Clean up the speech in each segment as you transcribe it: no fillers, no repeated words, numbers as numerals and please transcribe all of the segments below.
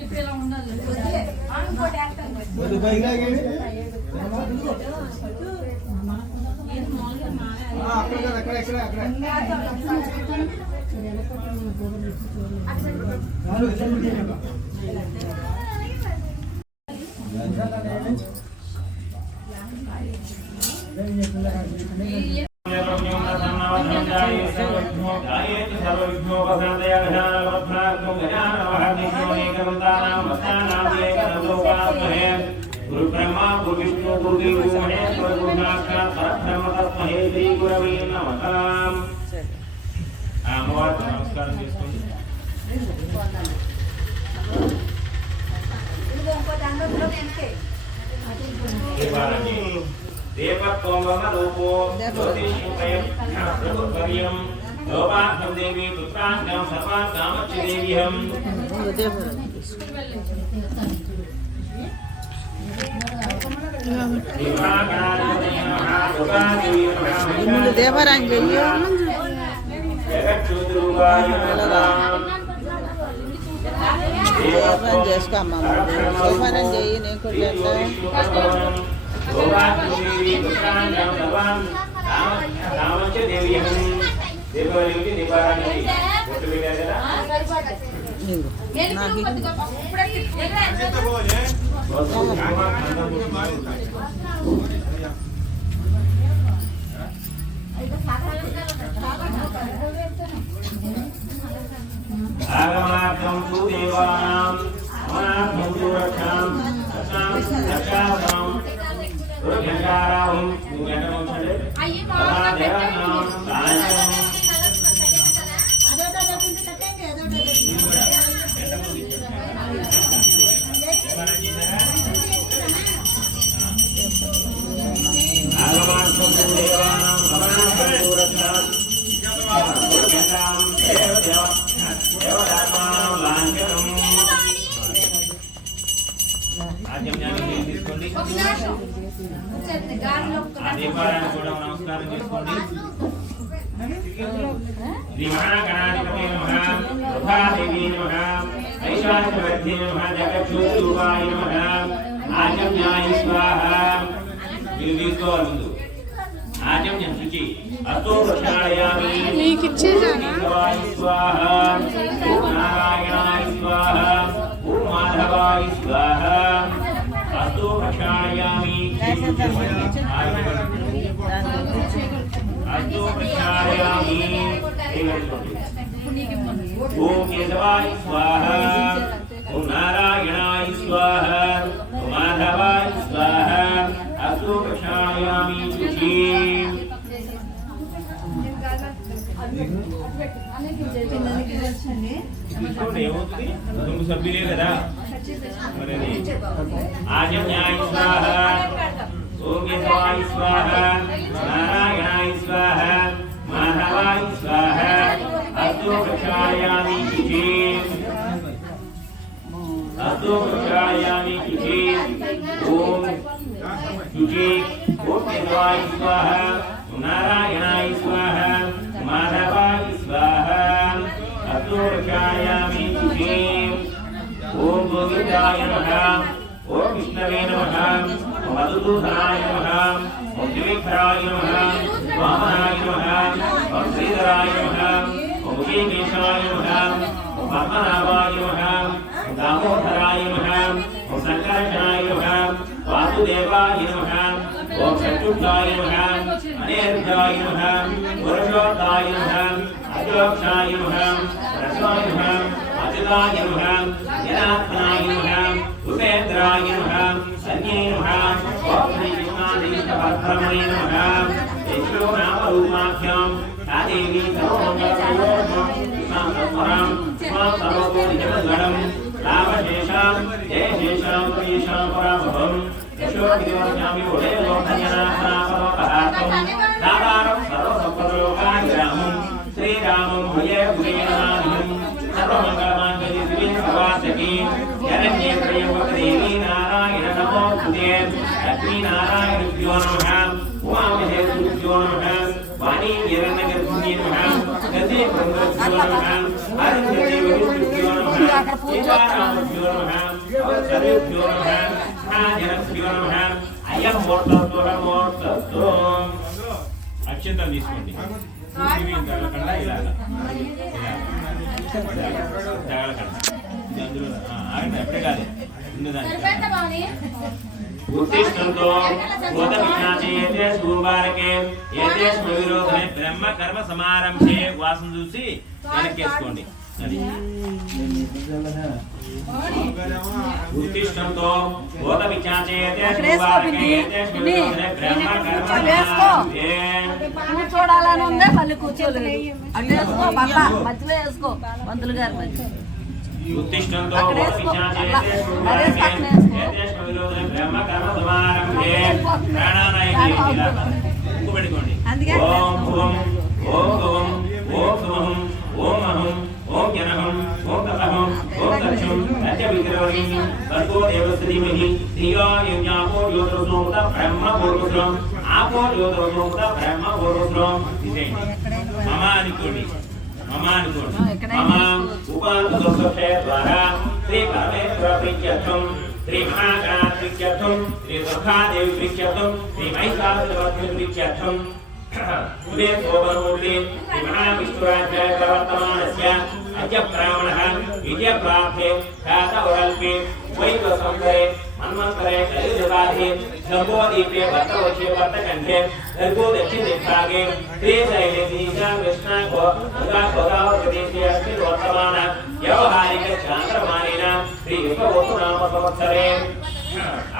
ఇప్పుడు ఇలా ఉండాలి गुरु ब्रह्मा गुरु विष्णु गुरु देव महेश्वर गुरु साक्षात् परब्रह्म तस्मै श्री गुरवे नमः। అమ్మవారికి నమస్కారం చేసుకోండి. దేవత్వం రూపో జ్యోతిష్యం లోపార్థం దేవి పుత్రాంగం సర్వాంగామచ్చి దేవ్యం దేవరాం చెయ్యు చేసుకోమ్మా సోపానం చెయ్యి నేను కూడా आगमनार्थं तु देवानां अमनार्थं तु रक्षां रक्षां रुद्रगंगाराहं गुणगणं छले देवानां सायं आगमनार्थं तु देवानां अमनार्थं तु रक्षां దీపారాయణ కూడా నమస్కారం చేసుకోండి. శ్రీ మహాగణాధిపతే నమః, దుర్గాదేవి నమః, ఐశాన్యవర్ధే నమః, జగజ్యోతిరూపాయ నమః, ఆచమ్యాయ స్వాహ. మీరు తీసుకోవాలి ముందు ఆచమ్యం శుచి అస్తో ప్రక్షాళయామి శివాయ స్వాహ, ఓం నారాయణాయ స్వాహ, ఓం మాధవాయ స్వాహ. అస్తో ప్రక్షాళయామి అస్తో ప్రక్షాళయామి. ఓం కేశవాయ స్వాహ, ఓం నారాయణాయ స్వాహ, ఓం మాధవాయ స్వాహ. అస్తో ప్రక్షాళయామి శుచి. ఏమవుతుంది కుటుంబ సభ్యులే కదా మరి ఆజన్యాయ స్వాహ, ఓం కేశవాయ స్వాహ, నారాయణాయ స్వాహ, మాధవాయ స్వాహ. అస్తో ప్రక్షాళయామి శుచి అస్తో ప్రక్షాళయామి శుచి. ఓం శుచి. ఓం కేశవాయ స్వాహ, నారాయణాయ స్వాహ, మాధవాయ స్వాహ. అస్తో ప్రక్షాళయామి శుచి. ఓం గోవిందాయ నమః, ఓం విష్ణవే నమః, ఓం మధుసూదనాయ నమః, ఓం త్రివిక్రమాయ నమః, వామనాయ నమః, ఓం శ్రీధరాయ నమః, ఓం శ్రీకేశాయ నమః, ఓం పద్మనాభాయ నమః, ఓం దామోదరాయ నమః, ఓం సంకర్షణాయ నమః, వాసుదేవాయ నమః, ఓం చతుర్థాయ నమః, అనిరుద్ధాయ నమః, పురుషోత్తాయ నమః, అజోక్షాయ నమః, రసాయ నమః, అజితాయ నమః, జనార్దనాయ నమః, ఉపేంద్రాయ నమః, సన్యే నమః, ఓం శ్రీ విష్ణాదేశపరబ్రహ్మణే నమః. యశో నామరూపాఖ్యాం సాదేవి సర్వమంగళం విశ్వాం సర్వోపరిజగద్గణం రామశేషాం జయశేషాం ప్రియేషాం పరాభవం. యశో విద్యోజ్ఞామి ఉడే లోకజనాథనాపరోపహార్థం దాతారం సర్వసంపదలోకాగ్రామం శ్రీరామం భుజే భుజేనాథం సర్వమంగళమాంగళ్య శివే సర్వాసకి శరణ్యే త్రయంబకదేవి నారాయణ నమోస్తుతే. లక్ష్మీనారాయణభ్యో నమః, ఉమామహేశ్వరుభ్యో నమః, వాణీ हिरण्यगर्भिणी नमः गते ब्रह्मभ्यो नमः आदित्यदेवभ्यो नमः देवानामभ्यो नमः अवसरेभ्यो नमः महाजनभ्यो नमः अयं मूर्तत्वो अक्षंतल తీసుకోండి ఇవి తగలకండా ఇలాగా తగలకండా ఇది అందులో ఆగండి అప్పుడే కాదు ఉన్నదాన్ని उत्तिष्ठन्तो भूतविज्ञाते एते शूभारके एते स्मविरोधने ब्रह्म कर्म समारंभे वासं చూసి వెనకేసుకోండి అది उत्तिष्ठन्तो भूतविज्ञाते एते शूभारके एते स्मविरोधने ब्रह्म कर्म समारंभे కూర్చోడాలని ఉందే మళ్ళీ కూర్చోలేదు అటు వేసుకో బాబా మధ్యలో వేసుకో పంతులు గారి మధ్య उत्तिष्ठन्तो भूतविज्ञाते एते शूभारके एते स्मविरोधने ब्रह्म कर्म समारंभे प्राणानायके इलाका పెట్టుకోండి ఓం ఓం ఓం ఓం ఓం ఓం ఓం అహం ఓం జనహం ఓం తపహం ఓం దక్షం సత్య విగ్రహం సర్గో దేవశ్రీమహి ధియో యజ్ఞాపో యోతరసోమత బ్రహ్మ పూర్వస్రం ఆపో యోతరసోమత బ్రహ్మ పూర్వస్రం ఇదే మమ అనుకోండి మమ అనుకోండి మమ ఉపాంతోషే ద్వారా శ్రీ పరమేశ్వర ప్రీత్యర్థం श्री महागणाधिपति प्रीत्यर्थम श्री दुर्गादेवी प्रीत्यर्थम श्री महिषासुरमर्दिनी प्रीत्यर्थम उदे सोमरूपे श्री महाविष्णुराज्य प्रवर्तमानस्य अद्य ब्राह्मणः विजय प्राप्ते ख्यातवरल्पे वैवसंवरे मन्वन्तरे कलियुगाधि नभोदीपे भक्तवक्षे भक्तकण्ठे दर्गो दक्षिणदिग्भागे श्रीशैले कृष्णा गोदावरी अस्मिन् वर्तमान व्यवहारिक चान्द्रमानेन श्री विश्ववसुनाम संवत्सरे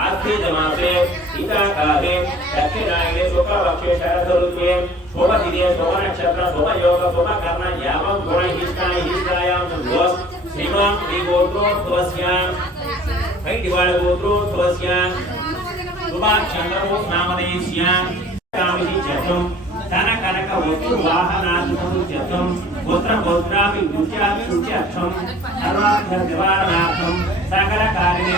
आस्तिजमासे सीताकाले दक्षिणायने शुक्लपक्षे शरदऋतुवे शोभतिथे शोभनक्षत्र शोभयोग शोभकर्ण यावं गुणहिष्टायां सुन्दो श्रीमान् श्रीगोत्रोद्भवस्य वैदिवाळगोत्रोद्भवस्य सुभाषचन्द्रबोस् नामधेयस्य कामिनी चतुं धन कनक वस्तु वाहनादिकं चतुं पुत्र पुत्रापि विद्यार्थं सर्वार्थ निवारणार्थं सकल कार्य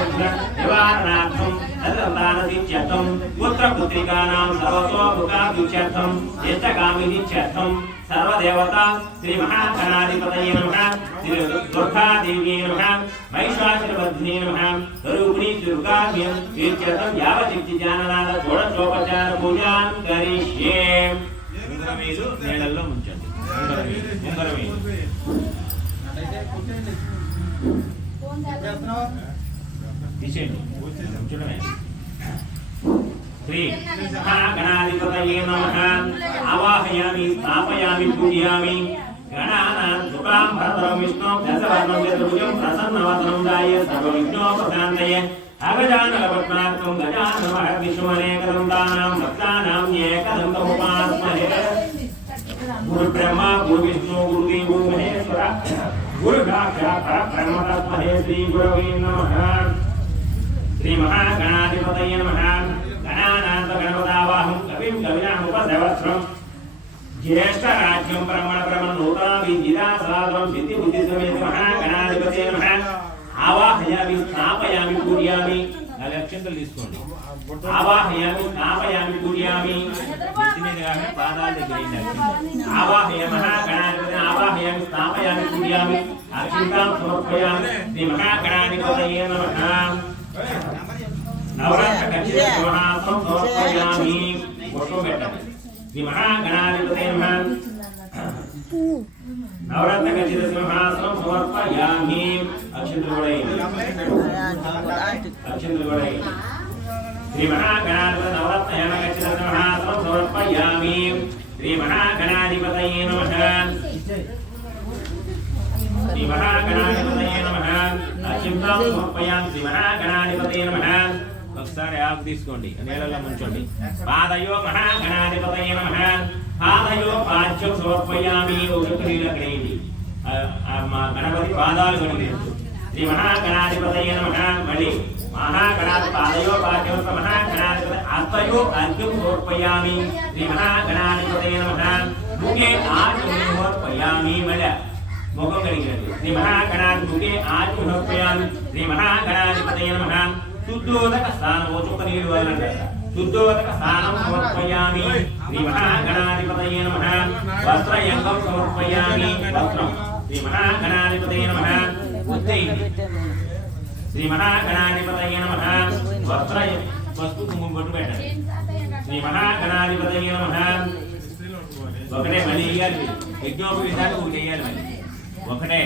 निवारणार्थं तददानदित्यर्थं पुत्र पुत्रिकानां सर्वतोमुखादित्यर्थं ज्येष्ठकामिनी चतुं सर्वदेवता श्री महागणाधिपतये नमः श्री दुर्गादेवी नमः महिषासुरमर्दिनी नमः स्वरूपिणी दुर्गाभ्यं इत्यर्थं यावचित्ति जाननाद षोडशोपचार पूजां करिष्ये ఉంగరమేలు నేలల్లో ఉంచండి ఉంగరమేలు తీసేయండి ఉంచడమే श्री महागणाधिपतये नमः आवाहयामि स्थापयामि पूजयामि गणानां सुखां भद्रं विष्णुं दशवर्णं चतुर्भुजं प्रसन्नवदनं ध्याये सर्वविघ्नोपशान्तये अगजाननपद्मार्कं गजाननमहर्निशुमनेकदन्तानां भक्तानां एकदन्तमुपास्महे गुरुब्रह्मा गुरुविष्णु गुरुदेवो महेश्वर गुरुसाक्षात् परब्रह्म तस्मै श्री गुरवे नमः श्री महागणाधिपतये नमः गणानां गणपतावाहं कविं कविनामुपसेवस्रं ज्येष्ठराज्यं ब्रह्मणब्रह्मणोताभिजिदासादं सिद्धिबुद्धिसमेत महागणाधिपतये नमः आवाहयामि स्थापयामि पूजयामि लक्ष्యంతో తీసుకోండి आवाहयामि स्थापयामि पूजयामि నెత్తిమీదగానే పాదాల దగ్గర आवाहय महागणाधिपతये आवाहयामि स्थापयामि पूजयामि अक्षितां समर्पयामि श्री महागणाधिपतये नमः नवरत्न कच्चित महासं समर्पयामि फोटो పెట్టండి श्री महागणाधिपतये नमः नवरत्न कच्चित महासं समर्पयामि अक्षिंतलवडे श्री महागणाधिपतये नवरत्न कच्चित महासं समर्पयामि श्री महागणाधिपतये नमः श्री महागणाधिपतये नमः अक्षिंतां समर्पयामि श्री महागणाधिपतये नमः ఒకసారి ఆకు తీసుకోండి నేలలో ముంచండి పాదయో మహాగణాధిపతయే నమః పాదయో పాద్యం సమర్పయామి ఉదకరీలకరేది మా గణపతి పాదాలు కడిగేది శ్రీ మహాగణాధిపతయే నమః మళ్ళీ మహాగణాధిపతి పాదయో పాద్యం మహాగణాధిపతి అత్తయో అర్ఘ్యం సమర్పయామి శ్రీ మహాగణాధిపతయే నమః ముఖే ఆర్ఘ్యం సమర్పయామి మళ్ళీ ముఖం కడిగేది శ్రీ మహాగణాధిపతి ముఖే ఆర్ఘ్యం సమర్పయామి శ్రీ మహాగణాధిపతయే నమః शुद्धोदक स्थान वो चुप नहीं हुआ ना శుద్ధోదక స్నానం సమర్పయామి శ్రీ మహాగణాధిపతయే నమః వస్త్రయంగం సమర్పయామి వస్త్రం శ్రీ మహాగణాధిపతయే నమః ఉత్తైతి శ్రీ మహాగణాధిపతయే నమః వస్త్ర వస్తు కుంకుమ బొట్టు పెట్టండి శ్రీ మహాగణాధిపతయే నమః ఒకటే మళ్ళీ ఇయ్యాలి యజ్ఞోపవీతాన్ని ఒకటి వేయాలి మళ్ళీ ఒకటే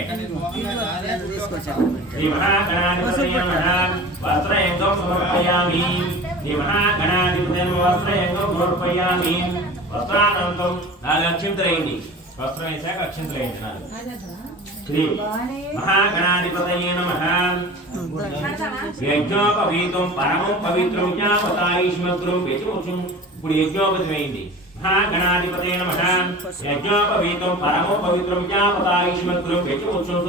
శ్రీ మహాగణాధిపతయే నమః వస్త్రయంగం సమర్పయామి శ్రీ మహాగణాధిపతయే నమః వస్త్రయంగం సమర్పయామి వస్త్రానంతం 4 అక్షంతలు వేయండి వస్త్రం వేసాక అక్షంతలు వేయండి 4 శ్రీ మహాగణాధిపతయే నమః యజ్ఞోపవీతం పరమం పవిత్రం జ్ఞాపతాయుష్మగ్రం వెచుముచుం ఇప్పుడు యజ్ఞోపవీతం వేయండి మహాగణాధిపతయే నమః యజ్ఞోపవీతం పరమం పవిత్రం జ్ఞాపతాయుష్మగ్రం వెచుముచుం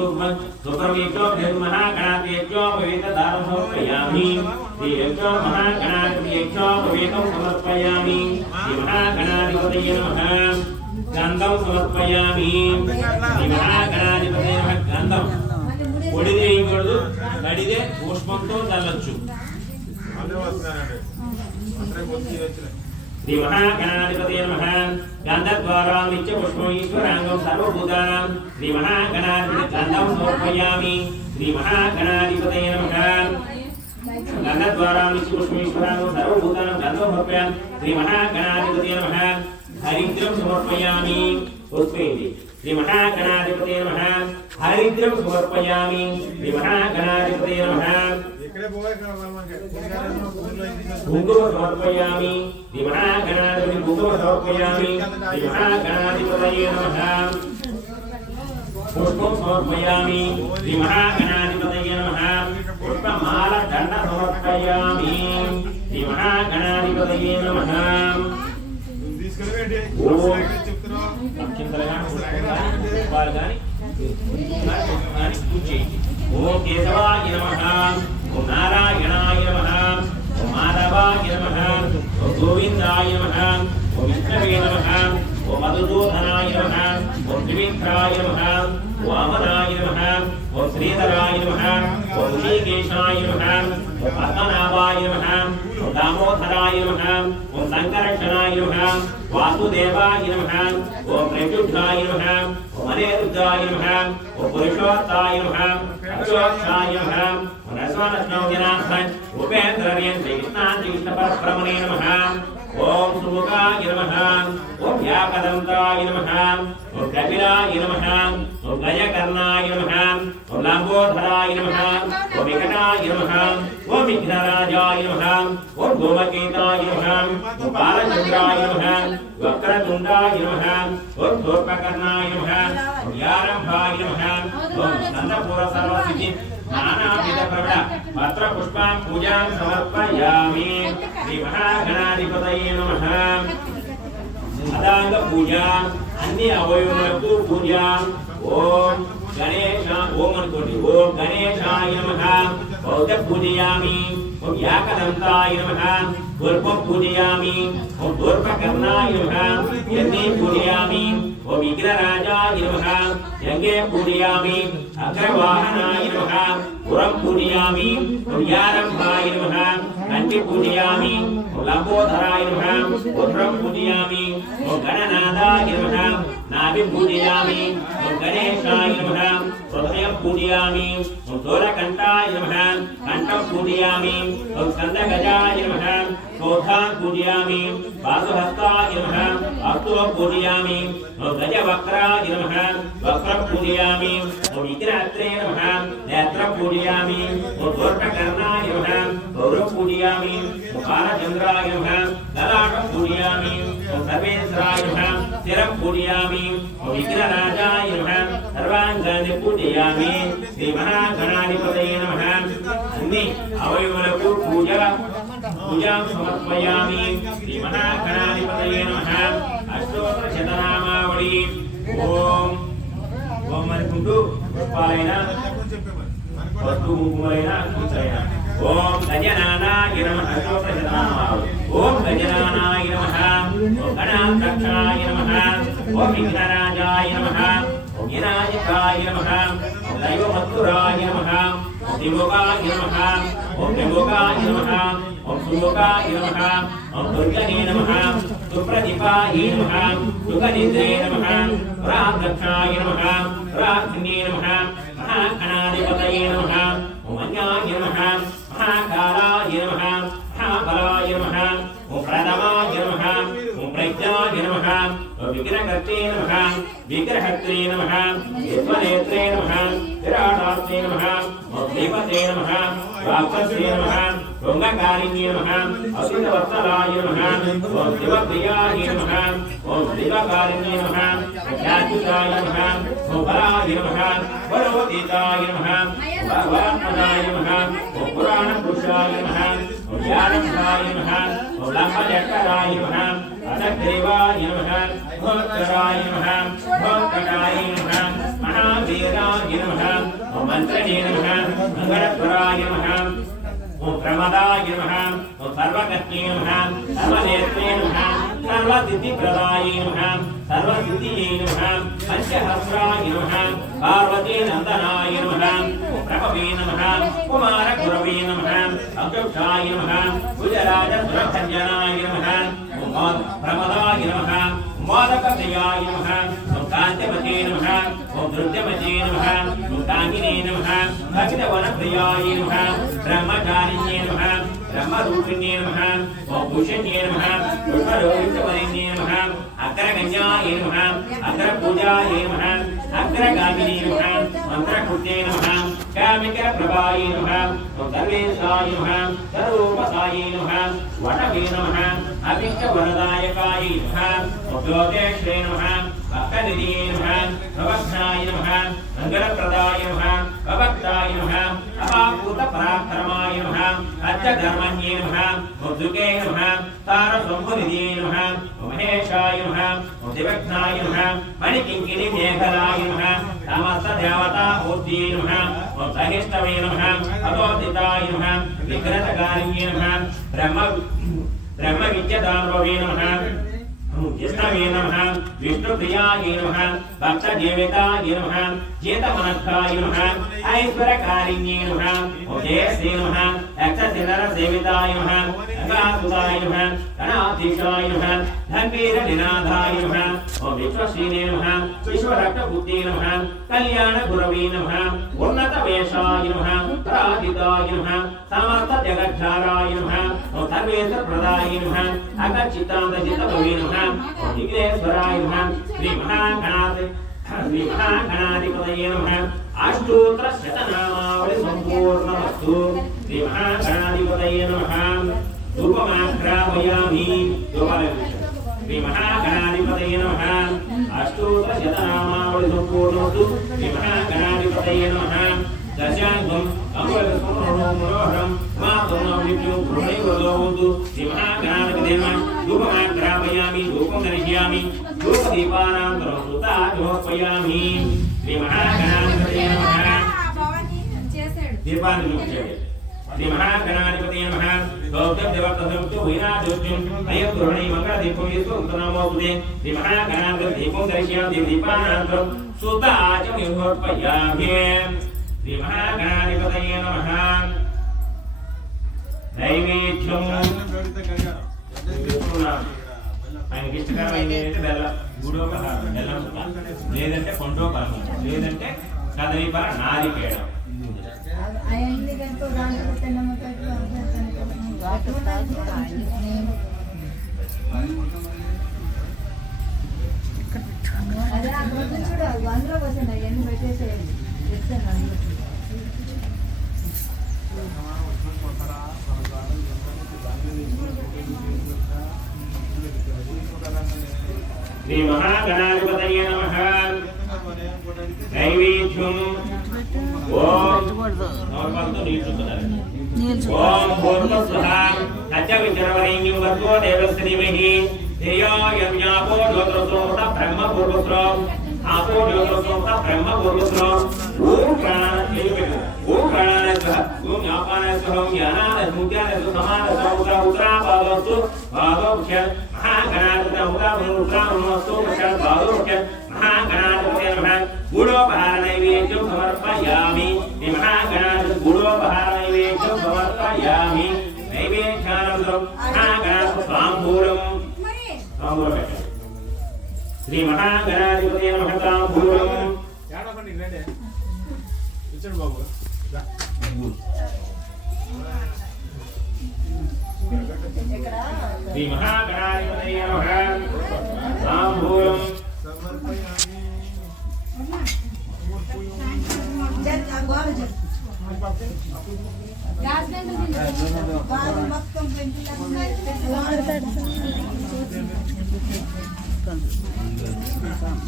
శుభ్రం యజ్ఞోపవీతం మహాగణాధిపతి యజ్ఞోపవీత దానం సమర్పయామి శ్రీ మహాగణాధిపతి యజ్ఞోపవీతం సమర్పయామి శ్రీ మహాగణాధిపతయే నమః గంధం సమర్పయామి శ్రీ మహాగణాధిపతయే నమః గంధం పొడిదే వేయకూడదు నడిదే పుష్పంతో చల్లొచ్చు శ్రీ మహాగణాధిపతయే నమః గంధద్వారాం నిత్య పుష్పం ఈశ్వరాంగం సర్వభూతానాం శ్రీ మహాగణాధిపతి గంధం సమర్పయామి శ్రీ మహాగణాధిపతయే నమః గంధద్వారాం నిత్య పుష్పం ఈశ్వరాంగం సర్వభూతానాం గంధం సమర్పయామి శ్రీ మహాగణాధిపతయే నమః హరిద్రం సమర్పయామి పుష్పేంది శ్రీ మహాగణాధిపతయే నమః హరిద్రం సమర్పయామి శ్రీ మహాగణాధిపతయే నమః కుంకుమ సమర్పయామి శ్రీ మహాగణాధిపతి కుంకుమ సమర్పయామి శ్రీ మహాగణాధిపతయే నమః పుష్పం సమర్పయామి శ్రీ మహాగణాధిపతయే నమః పుష్పమాల దండ సమర్పయామి శ్రీ మహాగణాధిపతయే నమః ఓం కేశవాయ నమః ఓం నారాయణాయ నమః ఓం మాధవాయ నమః ఓం గోవిందాయ నమః ఓం విష్ణవే నమః ఓం మధుసూదనాయ నమః ఓం త్రివిక్రాయ నమః ఓం అమరాయ నమః ఓం శ్రీధరాయ నమః ఓం ఋషికేశాయ నమః ఓం పద్మనాభాయ నమః ఓం దామోదరాయ నమః ఓం సంకర్షణాయ నమః వాసుదేవాయ నమః ఓం ప్రత్యుక్షాయ నమః ఓం అనిరుద్ధాయ నమః ఓం పురుషోత్తాయ నమః అక్షోక్షాయ నమః ఓం రస్వనస్నౌజనాథం ఉపేంద్రర్యంత్ర కృష్ణ పరబ్రహ్మణే నమః ఓం సుముఖాయ నమః ఓం వ్యాకదంతాయ నమః ఓం కపిలాయ నమః ఓం గజకర్ణాయ నమః ఓం లంబోదరాయ నమః ఓం వికటాయ నమః ఓం విఘ్నరాజాయ నమః ఓం ధూమకేతాయ నమః ఓం బాలచంద్రాయ నమః వక్రతుండాయ నమః ఓం ధూర్పకర్ణాయ నమః ఓం యారంభాయ నమః ఓం నందపుర సర్వసిద్ధి నానావిధ ప్రవణ పత్ర పుష్పాం పూజాం సమర్పయామి శ్రీ మహాగణాధిపతయే నమః అదాంగ పూజ అన్ని అవయవములకు పూజ ఓం గణేశ ఓం అనుకోండి ఓం గణేశాయ నమః బౌద్ధ పూజయామి ఓం యాకదంతాయ నమః దుర్పం పూజయామి ఓం దుర్పకర్ణాయ నమః యజ్ఞే పూజయామి ఓం విఘ్నరాజాయ నమః యజ్ఞే పూజయామి అగ్రవాహనాయ నమః పురం పూజయామి ఓం యారంభాయ నమః కంటి పూజయామి ఓం లంబోదరాయ నమః పుత్రం పూజయామి ఓం గణనాథాయ నమః నాభి పూజయామి ఓం గణేశాయ నమః హృదయం పూజయామి ఓం దూరకంఠాయ నమః కంఠం పూజయామి ఓం స్కందగజాయ నమః శోధాన్ పూజయామి వాసుహస్తాయ నమః హస్తో పూజయామి ఓం గజవక్రాయ నమః వక్రం పూజయామి ఓం విఘ్నహత్రే నమః నేత్రం పూజయామి ఓం దూర్పకర్ణాయ నమః గౌరవం పూజయామి ఓం బాలచంద్రాయ నమః లలాటం పూజయామి ఓం సర్వేశ్వరాయ నమః స్థిరం పూజయామి ఓం విఘ్నరాజాయ నమః సర్వాంగాన్ని పూజయామి శ్రీ మహాగణాధిపతయే నమః అన్ని అవయవములకు పూజాం సమర్పయామి శ్రీ మహాగణాధిపతయే నమః అష్టోత్తర శతనామావళి ఓం ఓం అనుకుంటూ పుష్పాలైన వస్తు కుంకుమలైన కూర్చైన ఓం గజనానాయ నమః అష్టోత్తర శతనామావళి ఓం గజనానాయ నమః ఓం గణాధ్యక్షాయ నమః ఓం విఘ్నరాజాయ నమః ఓం వినాయకాయ నమః ఓం దైవమత్తురాయ నమః ఓం దివోగాయ నమః ఓం దివోగాయ నమః ఓం సులోకాయ నమః ఓం దుర్గనే నమః సుప్రదీపాయ నమః సుగనిద్రే నమః ప్రాదక్షాయ నమః ప్రాజ్ఞే నమః మహాగణాధిపతయే నమః ఓం అన్యాయ నమః మహాకాలాయ నమః మహాబలాయ నమః ఓం ప్రథమాయ నమః ఓం ప్రజ్ఞాయ నమః ఓం విఘ్నకర్తే నమః విగ్రహత్రే నమః విశ్వనేత్రే నమః విరాటాత్రే నమః ఓం దేవతే నమః రాక్షసే నమః రంగకారిణ్యే నమః అసురవత్సలాయ నమః ఓం శివప్రియాయ నమః ఓం శివకారిణ్యే నమః జ్ఞాతులాయ నమః ఓం బలాయ నమః వరోదితాయ నమః భగవత్పదాయ నమః ఓం పురాణ పురుషాయ నమః ఓం జ్ఞానప్రదాయ నమః ఓం లంబజఠరాయ నమః అసగ్రీవాయ నమః భోక్తరాయ నమః భోక్తకాయ నమః మహావీరాయ నమః ఓం మంత్రనే నమః మంగళప్రదాయ నమః ఓం ప్రమదాయ నమః ఓం సర్వకర్తే నమః సర్వనేత్రే నమః సర్వసిద్ధిప్రదాయ నమః సర్వసిద్ధియే నమః పంచహస్రాయ నమః పార్వతీ నందనాయ నమః ఓం ప్రభవే నమః కుమారగురవే నమః అగ్రక్షాయ నమః గుజరాజ సురభంజనాయ నమః ఓం ప్రమదాయ నమః మోదకప్రియాయ నమః ఓం కాంతిమతే నమః ఓం ధృత్యమతే నమః ఓం కాంగినే నమః భక్తవనప్రియాయ నమః బ్రహ్మచారిణ్యే నమః బ్రహ్మరూపిణ్యే నమః ఓం భూషణ్యే నమః పుష్పరోహితవరిణ్యే నమః అగ్రగణ్యాయ నమః అగ్రపూజాయ నమః అగ్రగామినే నమః మంత్రకృత్యే నమః కామికప్రభాయ నమః ఓం సర్వేశాయ నమః సర్వోపసాయ నమః వటవే నమః అభిష్టవరదాయకాయ నమః ఓం జ్యోతిష్యే నమః భక్తనిధియే నమః ప్రవక్తాయ నమః మంగళప్రదాయ నమః భక్తాయ నమః అపాకృత పరాక్రమాయ నమః అత్యధర్మణ్యే నమః ఓం దుర్గే నమః తారసంభునిధియే నమః ఓం మహేశాయ నమః ఓం దివజ్ఞాయ నమః మణికింకిణి మేఘలాయ నమః సమస్త దేవతా మూర్తియే నమః ఓం సహిష్టవే నమః అతోదితాయ నమః విఘ్నతకారిణ్యే నమః బ్రహ్మ విద్యదానవే నమః విష్ణవే నమః విష్ణుప్రియాయ నమః భక్తదేవతాయ నమః చేతమనక్కాయ నమః ఐశ్వరకారిణ్యే నమః ఓం జయశ్రీ నమః యక్షసినరసేవితాయ నమః గంగాసుతాయ నమః గణాధీశాయ నమః ధన్వీరనినాథాయ నమః ఓం విశ్వశ్రీనే నమః విశ్వరక్తబుద్ధే నమః కళ్యాణగురవే నమః ఉన్నతవేషాయ నమః పరాజితాయ నమః సమస్త జగద్ధారాయ నమః ఓం సర్వేశ్వరప్రదాయ నమః అగచ్చితాంతజితభవే నమః ఓం విఘ్నేశ్వరాయ నమః శ్రీ మహాగణాధిపతయే నమః అష్టోత్తర శతనామావళి సంపూర్ణమస్తు శ్రీ మహాగణాధిపతయే నమః ధూపమాఘ్రామయామి శ్రీ మహాగణాధిపతయే నమః అష్టోత్తర శతనామావళి సంపూర్ణమస్తు శ్రీ మహాగణాధిపతయే నమః దశాంగం అంగుళస్మరణోహరం మాతోనవిద్యో గృహైవలోదు శ్రీ మహాగణాధిపతయే నమః ధూపమాఘ్రామయామి ధూపం దర్శయామి ధూపదీపానాంతరం సుతాజోపయామి శ్రీ మహాగణాధిపతయే నమః దీపాన్ని చూపించండి శ్రీ మహాగణాధిపతయే నమః గౌతమ దేవతసంతో వైనాదోత్యం అయ్యద్రోహణి మంగళ దీపం యేసు ఉత్తనామోపుదే శ్రీ మహాగణాధిపతి దీపం దర్శయామి దీపానాంతరం సుతాజోపయామి శ్రీ మహాగణాధిపతయే నమః నైవేద్యం ఆయనకి ఇష్టకరమైనది ఏంటంటే బెల్లం గూడో బెల్లం సుత లేదంటే కొండో పరమ లేదంటే కదలిపర నారికేయడం శ్రీ మహాగణాధిపతయే నమః నైవేద్యం ఓం నోర్మల్తో నీచుకున్నారు ఓం పూర్వస్వః సత్యవిచరవరేణ్యం వర్గో దేవస్య ధీమహి ధియో యజ్ఞాపో జ్యోతిరసోమత బ్రహ్మ పూర్వస్రం ఆపో జ్యోతిరసోమత బ్రహ్మ పూర్వస్రం ఓం ప్రాణాయ ఓం ప్రాణాయ ఓం జ్ఞాపానాయ ఓం జ్ఞానాయ స్మృత్యాయ సమాన సముద్ర ఉత్తరాపాదస్తు భాగోక్ష మహాగణాధిపతయే నమః ఉత్తరామస్తు భాగోక్ష మహాగణాధిపతయే నమః महागणाधिपतये नमः ताम्बूलं श्री महागणाधिपतये नमः ताम्बूलं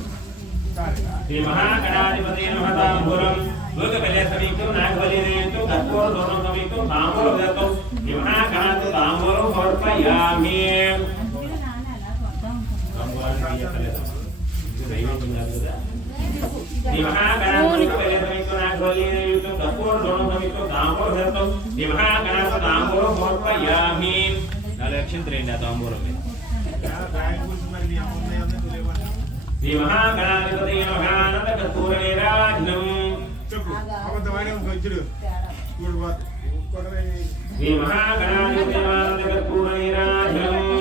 श्री महागणाधिपतये नमः ताम्बूलं लोककल्या समीक्तं नागबलिरेन्तु कर्पूरदोषं समीक्तं ताम्बूलं दत्तं श्री महागणाधिपतये ताम्बूलं समर्पयामि श्री महागणाधिपतये समीक्तं नागबलिरेन्तु कर्पूरदोषं समीक्तं ताम्बूलं दत्तं श्री महागणाधिपतये ताम्बूलं समर्पयामि नलक्षिंत्रेण्य ताम्बूलं श्री महागणाधिपतये नमः आनन्दकर्पूरनीराजनम् श्री महागणाधिपतये आनन्दकर्पूरनीराजनम्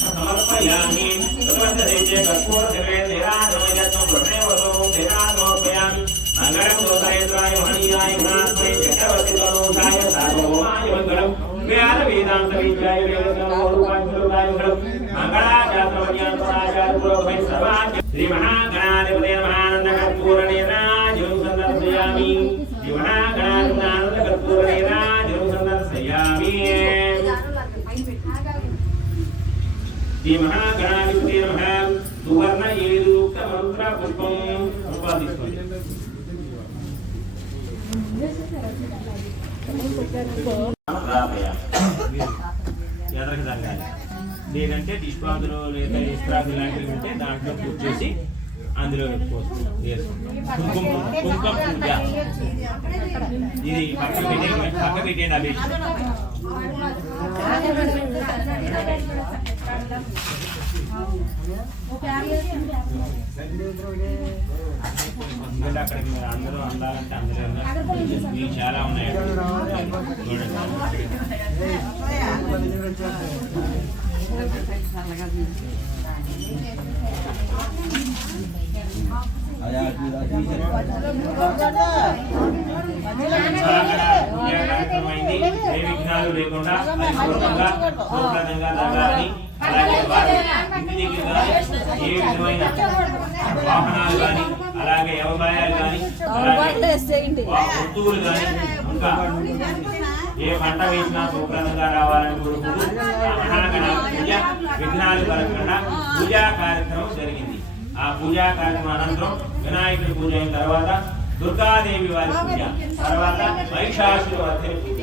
समर्पयामि सर्वदेशे कर्पूरदिवे निराजमयत्वं ब्रह्मेवतो निराजमोपयामि मंगलं दोषायत्राय महनीयाय गुणात्मने चक्रवर्तितनोषाय सार्वभौमाय मंगलं वेदान्तविद्याय वेदज्ञानरूपाय मंगलं मंगलाचार्यवर्यान्तराचार्य पुरोगमय सर्वाचार्य श्री महागणाधिपतये नमः आनन्दकर्पूरनीराजनं सन्दर्शयामि श्री महागणाधिपतये आनन्दकर्पूरनीराजनं सन्दर्शयामि श्री महागणाधिपतये नमः सुवर्ण येदूक्त मंत्र पुष्पं उपादिष्टम् లేదంటే డిష్పాదులు లేదా ఇస్త్రాదులు లాంటివి ఉంటే దాంట్లో పూజ చేసి అందులో కుంకుమ పూజ ఇది పక్క పెట్టేయండి అవి ఎందుకంటే అక్కడికి మీరు అందరూ అందాలంటే అందరూ ఇవి చాలా ఉన్నాయి కార్యక్రమమైంది ఏ విఘ్నాలు లేకుండా పరిపూర్ణంగా శుభ్రంగా జరగాలని అలాగే వారి ఇంటి దగ్గర ఏ విధమైన వాహనాలు కానీ అలాగే వ్యవసాయాలు కానీ వస్తువులు కానీ ఇంకా ఏ పంట వేసినా శుభ్రంగా రావాలని కోరుకుంటూ పూజ విఘ్నాలు కలగకుండా పూజా కార్యక్రమం జరిగింది. ఆ పూజా కార్యక్రమం అనంతరం వినాయకుడి పూజ అయిన తర్వాత దుర్గాదేవి వారి పూజ, తర్వాత మహిషాసురవర్ధిని పూజ.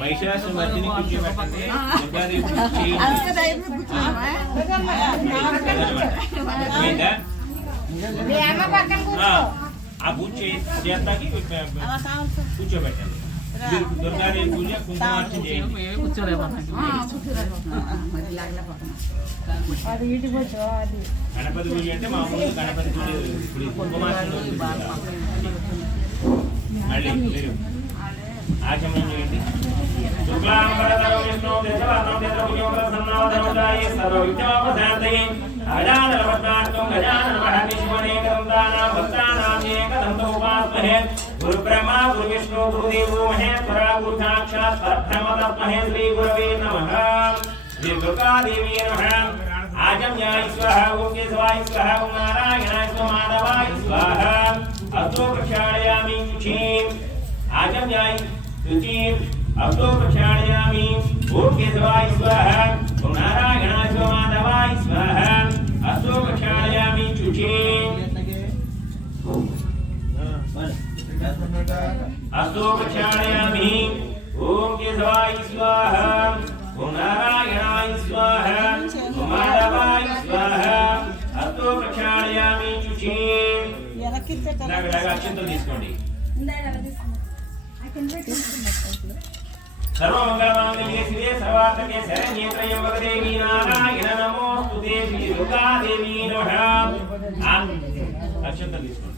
మహిషాసురవర్ధిని కూర్చోబెట్టండి, దుర్గాదేవి ఆ పూజ చేస్తాకి కూర్చోబెట్టండి. దుర్గాదేవి పూజ కుంకుమార్చన చేయండి. గణపతి పూజ అంటే మామూలు గణపతి పూజ, ఇప్పుడు కుంకుమార్చన మళ్ళీ మీరు ఆచమనం చేయండి. శుక్లాంబరధరం విష్ణు దేశవర్ణం దేశభుజం ప్రసన్నవదనోదాయ సర్వవిఘ్నోపశాంతయే అజానలవద్వార్కం గజానన మహర్నిశివనేకదంతానాం భక్తానాం ఏకదంతం ఉపాస్మహే గురు బ్రహ్మ గురు విష్ణు గురుదేవో మహేశ్వర గురు సాక్షాత్ పరబ్రహ్మ తస్మై శ్రీ గురవే నమః. శ్రీ దుర్గాదేవి నమః. आजम्याय स्वाहा ओम केशवाय स्वाहा ओम नारायणाय स्वाहा माधवाय स्वाहा अस्तु प्रक्षालयामि शुचिं आजम्याय शुचिं अस्तु प्रक्षालयामि ओम केशवाय स्वाहा ओम नारायणाय स्वाहा माधवाय स्वाहा अस्तु प्रक्षालयामि शुचिं अस्तु प्रक्षालयामि ओम केशवाय स्वाहा ओम नारायणाय स्वाहा ओम माधवाय स्वाहा अस्तु प्रक्षालयामि शुचि अक्षंतలు తీసుకోండి सर्वमंगलमांगल्ये शिवे सर्वार्थके शरण्ये त्र्यंबके देवी नारायण नमोस्तुते श्री दुर्गा देवी नमः अक्षंतలు తీసుకోండి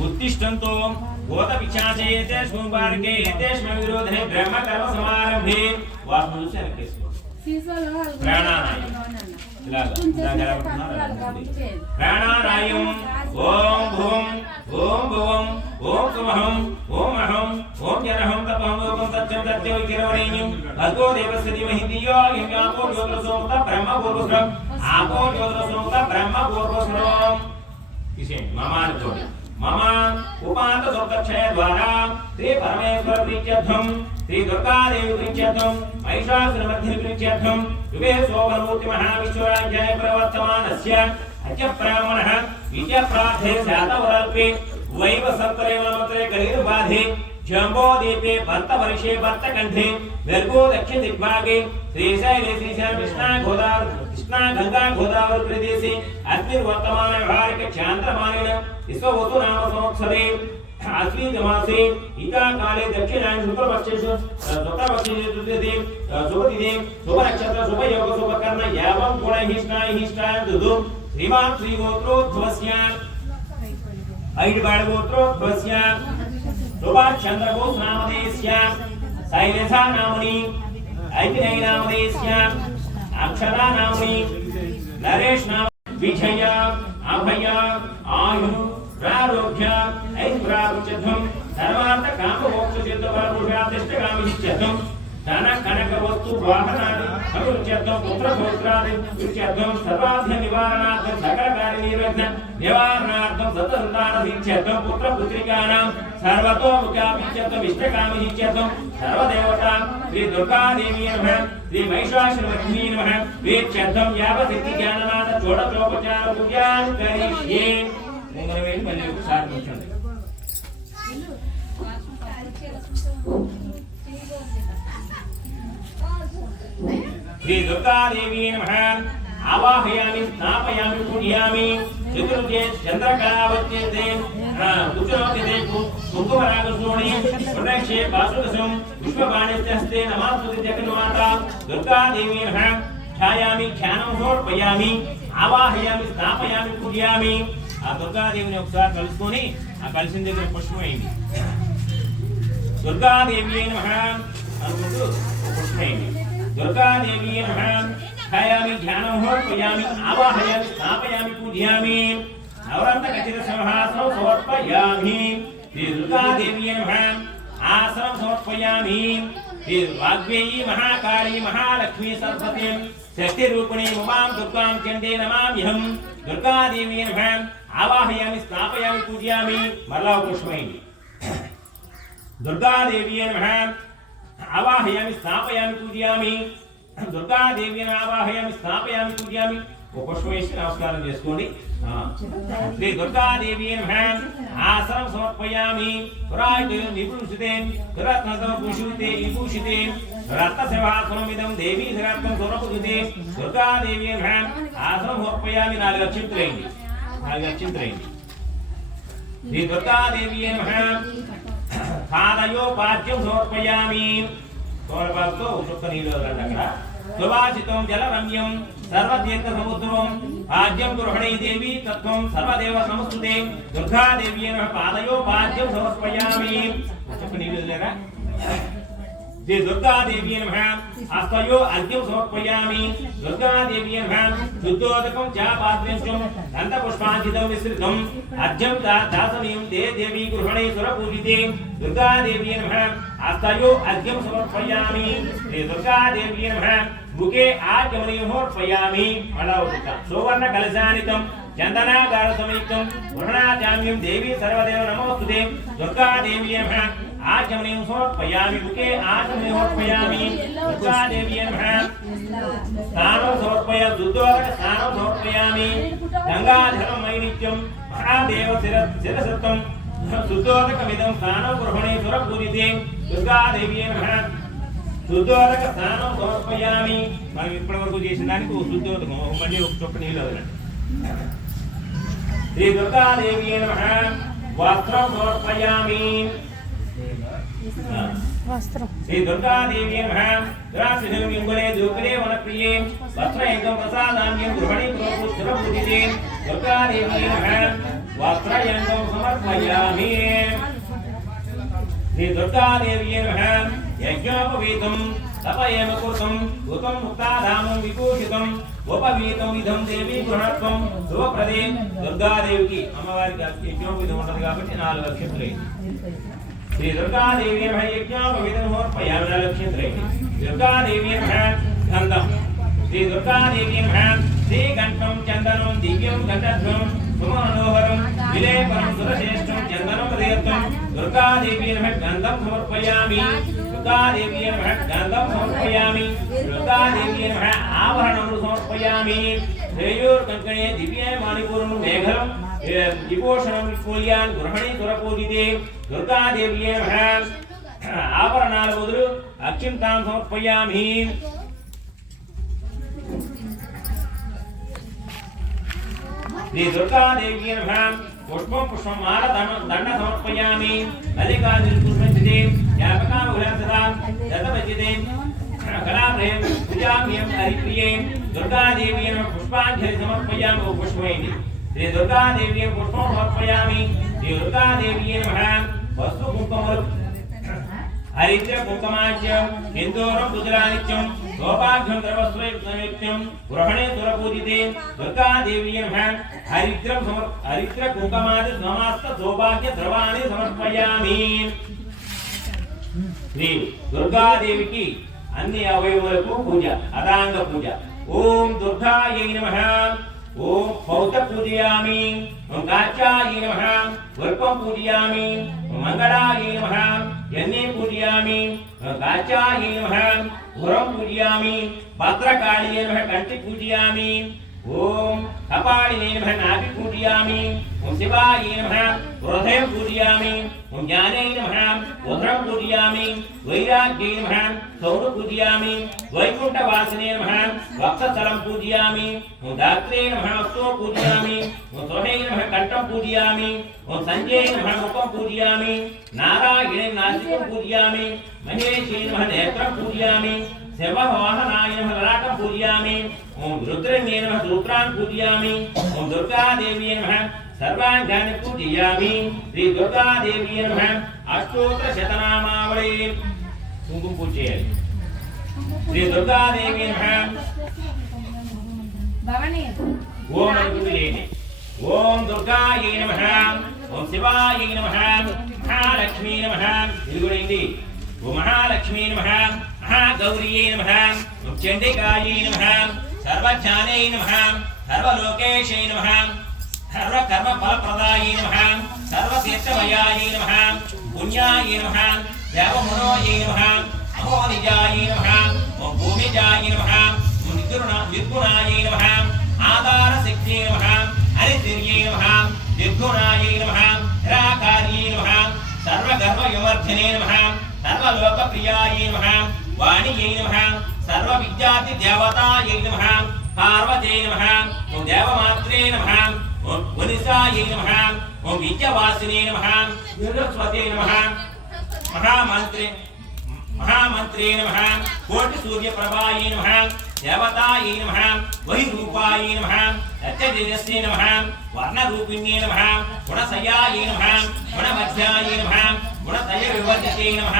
उत्तिष्ठन्तो भूत पिशाचेते सोमवारके एतेष्म विरोधने ब्रह्म कर्म समारंभे वास्तुस्य रखेस्को प्राणानायम प्राणानायम ओम भूम ओम भुवम ओम सुमहम ओम अहम ओम जनहम तपहम ओम सत्यम सत्यो किरवरेण्यम भगवो देवस्य धीमहि धियो यो यापो योगसोक्ता ब्रह्म पूर्वस्रम आपो योगसोक्ता ब्रह्म पूर्वस्रम किसे मामान जोड़ी मम उपांत दुर्गक्षय द्वारा श्री परमेश्वर प्रीत्यर्थम श्री दुर्गा देवी प्रीत्यर्थम महिषासुर मध्य प्रीत्यर्थम युगे सोममूर्ति महाविश्वराज्याय प्रवर्तमानस्य अद्य ब्राह्मणः विद्या प्रार्थे जातवरल्पे वैव संतरेव मंत्रे कलिर्बाधे जम्बो दीपे भर्तवर्षे भर्तकण्ठे निर्गो दक्षिण दिग्भागे श्रीशैले श्रीशैल कृष्णा गंगा गोदावरी प्रदेशे अस्मिन् वर्तमान व्यवहारिक चान्द्रमानेन विश्ववतु नाम संवत्सरे आश्विन मासे इका काले दक्षिणायन शुक्लपक्षेषु शुक्लपक्षेषु शुभदिने शुभनक्षत्र शुभयोग शुभकर्म यावं गुणहिष्टाय दुदु श्रीमान् श्रीगोत्रोद्भवस्य ऐडबाडगोत्रोद्भवस्य सुभाष चंद्र बोस नामधेयस्य शैलेशा नामनि ऐतिनेय नामधेयस्य अक्षरा नामनि नरेश नाम विजय अभय आयु प्रारोग्य ऐश्वर्यचद्धम सर्वार्थ काम मोक्ष सिद्ध फल पुरुषार्थ काम इच्छद्धम धन कनक वस्तु वाहनादि अभिरुच्यर्थम पुत्र पौत्रादि इच्छद्धम सर्वाध्य निवारणार्थम सकल कार्य निर्विघ्न निवारणार्थम सतसंतान इच्छद्धम पुत्र पुत्रिकानां सर्वतोमुखाभिच्छद्धम इष्टकाम इच्छद्धम सर्वदेवता श्री दुर्गा देवी नमः श्री महिषासुरमर्दिनी नमः वेच्छद्धम यावसिद्धि ज्ञाननाथ षोडशोपचार पूजां करिष्ये मंगलवेल मल्ले उपचार కూర్చోండి श्री दुर्गा देवी नमः आवाहयामि स्थापयामि पूजयामि चतुर्थे चंद्रकलावच्यते कुचरोतिते कुंकुमरागसोणि पुण्यक्षे वासुदशं पुष्पबाणस्य हस्ते नमास्तुते जगन्माता दुर्गा देवी नमः ध्यायामि ध्यानं समर्पयामि आवाहयामि स्थापयामि पूजयामि आ दुर्गा देवीని ఒకసారి కలుసుకొని ఆ కలిసిన దగ్గర పుష్పం వేయండి दुर्गा देवी नमः అనుకుంటూ పుష్పం వేయండి दुर्गा देवी नमः ध्यायामि ध्यानं समर्पयामि आवाहयामि स्थापयामि पूजयामि नवरत्न खचित सिंहासनं समर्पयामि श्री दुर्गा देवी नमः आसनं समर्पयामि श्री वाग्देवी महाकाली महालक्ष्मी सरस्वती षष्ठीरूपिणी उमां दुर्गां चण्डे नमाम्यहं दुर्गा देवी नमः आवाहयामि स्थापयामि पूजयामि मल्ला पुष्पयेंడి दुर्गा देवी नमः आवाहयामि स्थापयामि पूजयामि दुर्गा देवी आवाहयामि स्थापयामि पूजयामि ओ पुष्पवेసి नमस्कारं చేసుకోండి श्री दुर्गा देवी नमः आसनं समर्पयामि पुरायते निपुषिते रत्नतम पुष्पिते विभूषिते रत्नसेवासनमिदं देवी रत्नं स्वरूपयुते दुर्गा देवी नमः आसनं समर्पयामि नाలుగు అక్షంతలేండి श्री दुर्गा देवी नमः पादयो पाद्यं समर्पयामि तोरपादतो उषुक्क नीलो अక్కడ सुभाषितं जलरम्यं सर्वतीर्थ समुद्रं पाद्यं गृहणी देवी तत्त्वं सर्वदेव नमस्तुते दुर्गा देवी नमः पादयो पाद्यं समर्पयामि उषुक्क नीलो लेरा श्री दुर्गा देवी नमः हस्तयो अर्घ्यं समर्पयामि दुर्गा देवी नमः शुद्धोदकं च पात्रेषु गन्धपुष्पाञ्जितं विस्तृतं अर्घ्यं दासनीयं ते देवी गृहणे सुरपूजिते दुर्गा देवी नमः हस्तयो अर्घ्यं समर्पयामि श्री दुर्गा देवी नमः मुखे आचमनीयं समर्पयामि सुवर्ण कलशानितं चन्दनागार संयुक्तं वर्णाचाम्यं देवी सर्वदेव नमोस्तुते दुर्गा देवी नमः आचमनीयं समर्पयामि मुखे आचमनीयं समर्पयामि दुर्गा देवी नमः स्नानं समर्पयामि शुद्धोदक स्नानं समर्पयामि गंगाधरं मैनित्यं महादेव शिरसत्वं शुद्धोदकमिदं स्नानं गृहणे सुरपूजिते दुर्गादेवी नमः శుద్ధోదక స్నానం సమర్పయామి. మనం ఇప్పటి వరకు చేసిన దానికి ఒక శుద్ధోదకం మళ్ళీ ఒక చొక్క నీళ్ళు వదలండి. శ్రీ దుర్గాదేవి నమః వస్త్రం సమర్పయామి. శ్రీ దుర్గాదేవి నమః రాశ్రీంగులే దూకలే వనప్రియే వస్త్రయంగం ప్రసాదాన్యం గృహణి పూజితే దుర్గాదేవి నమః వస్త్రయంగం సమర్పయామి. శ్రీ దుర్గాదేవి నమః యజ్ఞోపవీతం తపయేమ కృతం ఉతం ముక్తాధామం విభూషితం ఉపవీతం విధం దేవి గృహత్వం శుభప్రదే. దుర్గాదేవికి అమ్మవారికి యజ్ఞోపవీతం ఉంటుంది కాబట్టి 4 అక్షంతలైంది. శ్రీ దుర్గాదేవి నమః యజ్ఞోపవీతం సమర్పయామి 4 అక్షంతలైంది. దుర్గాదేవి నమః గంధం. శ్రీ దుర్గాదేవి నమః శ్రీకంఠం చందనం దివ్యం గంధధ్వం సుమనోహరం విలేపనం సురశ్రేష్టం చందనం ప్రదీప్తం. దుర్గాదేవి నమః గంధం సమర్పయామి. దుర్గాదేవి నమః గంధం సమర్పయామి. దుర్గాదేవి నమః ఆభరణములు సమర్పయామి. శ్రేయోర్కంకణే దివ్యమాణిపూర్ణం మేఘలం విభూషణం విపూల్యాన్ గృహణి సురపూజితే దుర్గాదేవి నమః ఆభరణాల బదులు అక్షింతాం సమర్పయామి. శ్రీ దుర్గాదేవి నమః పుష్పం పుష్పమాల దండ సమర్పయామి. మల్లికార్జున పుష్పంచితే జ్ఞాపకామగులాసదాం దత్తవచ్చితే కళాప్రేం పూజామ్యం హరిప్రియే దుర్గాదేవి నమః పుష్పాంజలి సమర్పయామి. పుష్పమైంది. శ్రీ దుర్గాదేవి పుష్పం సమర్పయామి. శ్రీ దుర్గాదేవి నమః వస్తు కుంకుమలు హరిద్ర కుంకుమాచ్యం హిందూరం రుద్రానిత్యం సౌభాగ్యం ద్రవస్వయుక్తం గృహణే సురపూజితే దుర్గాదేవి నమః హరిద్ర కుంకుమాది సమస్త సౌభాగ్య ద్రవాణి సమర్పయామి. శ్రీ దుర్గాదేవికి అన్ని అవయవులకు పూజ అదాంగ పూజ. ఓం దుర్గాయై నమః ఓం పౌత పూజయామి. ఓం కాచాయై నమః వర్పం పూజయామి. మంగళాయై నమః యన్నే పూజయామి. కాచాయై నమః పురం పూజయామి. భద్రకాళియై నమః కంఠి పూజయామి. ఓం కపాళినే నమః నాభి పూజయామి. ఓం శివాయై నమః హృదయం పూజయామి. ఓం జ్ఞానే నమః ఉదరం పూజయామి. వైరాగ్యై నమః సౌరు పూజయామి. వైకుంఠవాసినే నమః వక్షస్థలం పూజయామి. ఓం దాత్రే నమః హస్తో పూజయామి. ఓం సోమే నమః కంఠం పూజయామి. ఓం సంజయ నమః ముఖం పూజయామి. నారాయణే నాసికం పూజయామి. మహేశే నమః నేత్రం పూజయామి. శివవాహనాయ నమః లలాటం పూజయామి. ఓం రుద్రన్యే నమః సూత్రాన్ పూజయామి. ఓం దుర్గాదేవి నమః సర్వాంగాన్ని పూజయామి. శ్రీ దుర్గాదేవి నమః అష్టోత్తర శతనామావళి కుంకుమ పూజ చేయాలి. శ్రీ దుర్గాదేవి నమః ఓం అనుకులేని ఓం దుర్గాయై నమః ఓం శివాయై నమః మహాలక్ష్మీ నమః. ఇది కూడా ఏంటి? ఓం మహాలక్ష్మీ నమః మహాగౌరియై నమః ఓం చండికాయై నమః సర్వజ్ఞానై నమః సర్వలోకేశై నమః సర్వకర్మ ఫలప్రదాయై నమః సర్వతీర్థమయాయై నమః పుణ్యాయై నమః దేవమునోయై నమః అమోనిజాయై నమః ఓం భూమిజాయై నమః నిర్గుణాయై నమః ఆధారశక్త్యై నమః హరితిర్యై నమః నిర్గుణాయై నమః నిరాకార్యై నమః సర్వగర్భవివర్ధినే నమః సర్వలోకప్రియాయై నమః వాణియై నమః సర్వవిద్యాతి దేవతాయై నమః పార్వతై నమః ఓం దేవమాత్రే నమః ఓం వనిసాయై నమః ఓం విద్యావాసినే నమః సరస్వతే నమః మహామంత్రే నమః కోటి సూర్యప్రభాయై నమః దేవతాయై నమః వహిరూపాయై నమః సత్యతేజస్యై నమః వర్ణరూపిణ్యై నమః గుణసయాయై నమః గుణమధ్యాయై నమః గుణతయ వివర్జితే నమః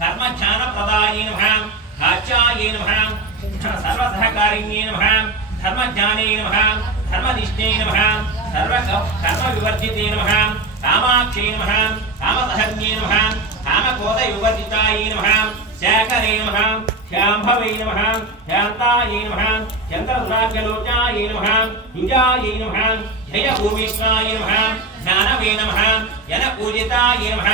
కర్మజ్ఞానప్రదాయై నమః కాచాయై నమః సర్వసహకారిణ్యై నమః ధర్మజ్ఞానే నమః ధర్మనిష్ఠే నమః సర్వకర్మవివర్జితే నమః కామాక్షే నమః కామసహన్యే నమః కామకోద వివర్జితాయై నమః శేఖరే నమః శాంభవై నమః శాంతాయై నమః చంద్రదురాగ్యలోచాయై నమః యుజాయై నమః జయభూమిష్ణాయ నమః జ్ఞానవే నమః జనపూజితాయై నమః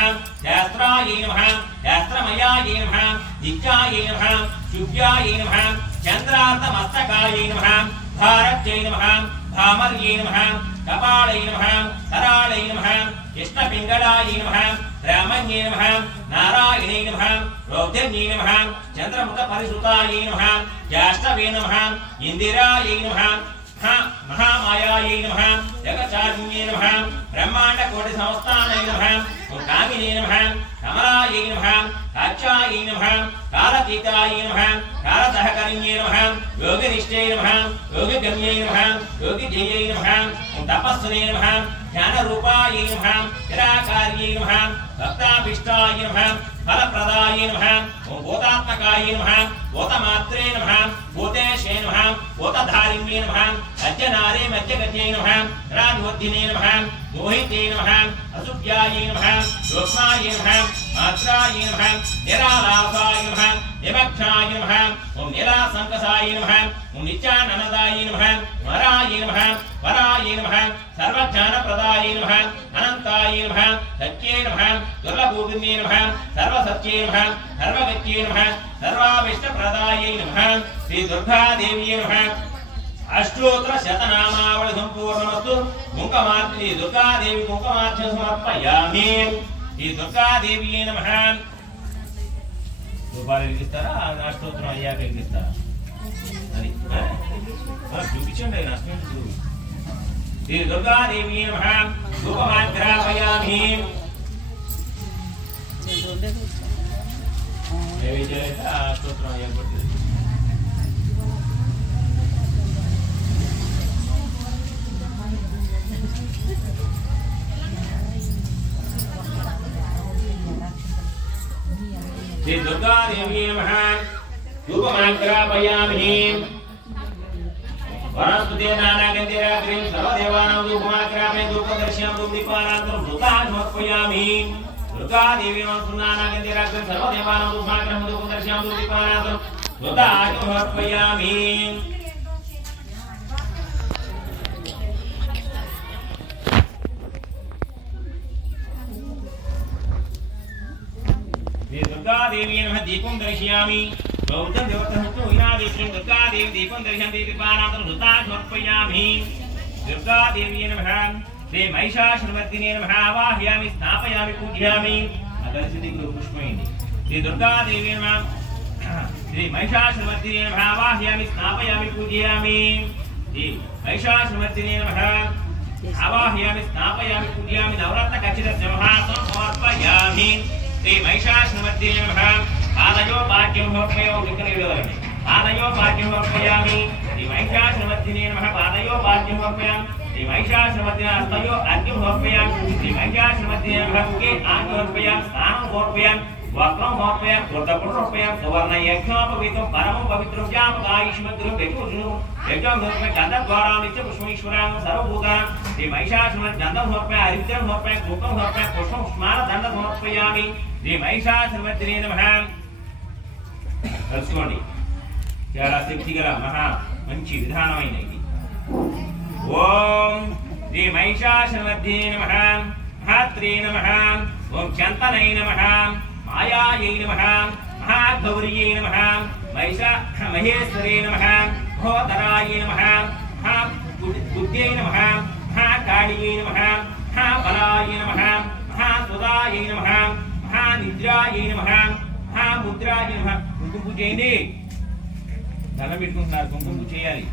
శాస్త్రాయై నమః శాస్త్రమయాయై నమః నిత్యాయై నమః శుభ్యాయై నమః చంద్రార్ధమస్తకాయై నమః భారత్యై నమః భామర్యై నమః कपालै नमः करालै नमः कृष्णपिङ्गलायै नमः ब्राह्मण्यै नमः नारायणै नमः रौद्रन्यै नमः चन्द्रमुखपरिसुतायै नमः ज्येष्ठवे नमः इन्दिरायै नमः महामायायै नमः जगच्चारिण्यै नमः ब्रह्माण्डकोटिसंस्थानै नमः कामिने नमः कमलायै नमः काच्यायै नमः कालतीतायै नमः कालसहकरिण्यै नमः योगिनिष्ठै नमः योगिगम्यै नमः योगिजयै नमः तपस्विने नमः ज्ञानरूपायै नमः निराकार्यै नमः भक्ताभीष्टायै नमः फलप्रदायै नमः भूतात्मकायै नमः भूतमात्रे नमः भूतेशे नमः भूतधारिण्ये नमः अद्यनारे मध्यगत्यै नमः रानुवद्धिने नमः मोहिते नमः असुभ्यायै नमः सूक्ष्मायै नमः मात्रायै नमः निरालासाय नमः निमग्नाय नमः ओम निरासंकसाय नमः ओम नित्यानन्दाय नमः वराय नमः वराय नमः सर्वज्ञानप्रदाय नमः अनन्ताय नमः सत्ये नमः दुर्लभूतिने नमः सर्वसत्ये नमः सर्वगत्ये नमः सर्वाविष्टप्रदाय नमः श्री दुर्गा देवी नमः अष्टोत्तर शतनामावळि संपूर्णमस्तु कुंकुमार्चने दुर्गा देवी कुंकुमार्चने समर्पयामि श्री दुर्गा देवी नमः రూపాయలు వెలిగిస్తారా అష్టోత్తరం అయ్యాక వెలిగిస్తారా అది చూపించండి ఆయన అష్టోత్తరం శ్రీ దుర్గాదేవి నమః ధూపమాగ్రాపయామి నైవేద్యం అష్టోత్తరం అయ్యాక పడుతుంది श्री दुर्गा देवी नमः धूपमाग्रापयामि वनस्पति नानागन्धिराग्निं सर्वदेवानां धूपमाग्रापयामि धूपदर्श्यां धूपदीपानान्तरं धूपान् समर्पयामि दुर्गा देवी नानागन्धिराग्निं सर्वदेवानां धूपमाग्रापयामि धूपदर्श्यां धूपदीपानान्तरं धूपान् समर्पयामि श्री दुर्गा देवी नमः दीपं दर्शयामि गौतम देवतः विनादेवी दुर्गा देवी दीपं दर्शयामि दीपानान्तरं धूपान् समर्पयामि दुर्गा देवी नमः श्री महिषासुरमर्दिने नमः आवाहयामि स्थापयामि पूजयामि अदर्शति पुष्पयिनि श्री दुर्गा देवी नमः श्री महिषासुरमर्दिने नमः आवाहयामि स्थापयामि पूजयामि श्री महिषासुरमर्दिने नमः आवाहयामि स्थापयामि पूजयामि नवरत्न खचितस्य महात्मं समर्पयामि श्री महिषासुरमर्दिने नमः पादयो भाग्यं समर्पयामि विघ्ननिरोधने पादयो भाग्यं समर्पयामि श्री महिषासुरमर्दिने नमः पादयो भाग्यं समर्पयामि श्री महिषासुरमर्दिने हस्तयो अर्घ्यं समर्पयामि श्री महिषासुरमर्दिने नमः मुखे आर्घ्यं समर्पयामि स्नानं समर्पयामि वस्त्रं समर्पयामि कृतपुटं समर्पयामि सुवर्णयज्ञोपवीतं परमं पवित्रं जामकायुष्मद्रुं व्यकुर्जुनं यज्ञं समर्पयामि गन्धद्वारां नित्यपुष्पमीश्वरां सर्वभूतां श्री महिषासुरमर्दिने गन्धं समर्पयामि हरिद्रं समर्पयामि धूपं समर्पयामि पुष्पं स्मारदण्डं समर्पयामि श्री महिषासुरमर्दिने नमः తెలుసుకోండి చాలా శక్తిగల మహా మంచి విధానమైన ఇది ఓం శ్రీ महिषासुरमर्दिने नमः महात्रे नमः ओम चंतनै नमः मायायै नमः महागौर्यै नमः महेश्वरे नमः महोदरायै नमः महाबुद्ध्यै नमः महाकालियै नमः महाबलायै नमः महासुदायै नमः महानिद्रायै नमः महामुद्रायै नमः కుంకుమ పూజ చేయండి దండం పెట్టుకుంటున్నారు కుంకుమ పూజ చేయాలి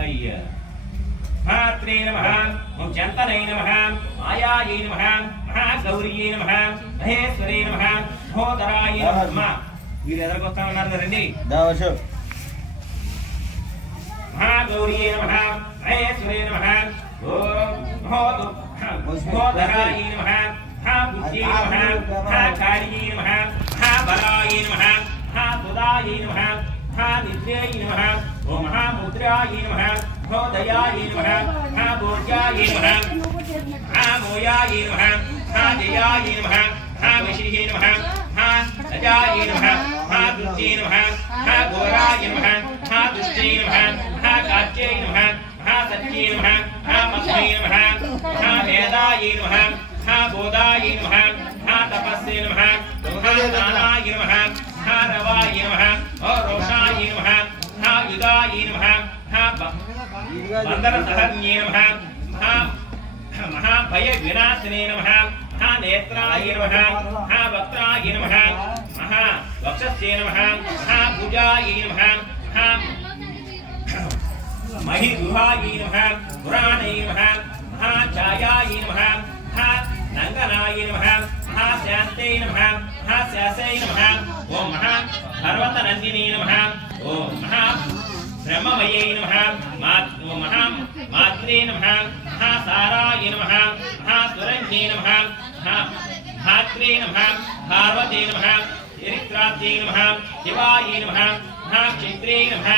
అయ్యా महात्रे नमः ओम चंतनै नमः मायायै नमः महागौर्यै नमः महेश्वरे नमः महोदरायै नमः వీరు ఎదరికి వస్తామన్నారు కదండి महागौर्यै नमः महेश्वरे नमः ओम महोदरायै नमः महाबुद्ध्यै नमः महाकालियै नमः महाबलायै नमः महासुदायै नमः महानिद्रायै नमः ओम महामुद्रायै नमः महोदयायै नमः महाभोज्यायै नमः महामोयायै नमः महाजयायै नमः महाविशिहे नमः महारजायै नमः महादुर्जये नमः महाघोरायै नमः महादुष्टये नमः महाकाच्यै नमः महासत्ये नमः महामस्मै नमः महावेदायै नमः महाबोधायै नमः महातपस्ये नमः महादानाय नमः महारवाय नमः रोषाय नमः महायुगाय नमः बंदरसहन्ये नमः विनाशिने नमः महानेत्राय नमः महावक्त्राय नमः महावक्षस्ये नमः महाभुजाय नमः महिगुहाय नमः पुराणाय नमः महाछायाय नमः महानंगनाय नमः महाशान्ते नमः महाशासय नमः ओम महापर्वतनन्दिने नमः ओम ब्रह्ममये नमः मात्रे नमः महासाराय नमः महासुरन्ये नमः महात्रे नमः पार्वते नमः चरित्रात्ये नमः शिवाय नमः महाक्षेत्रे नमः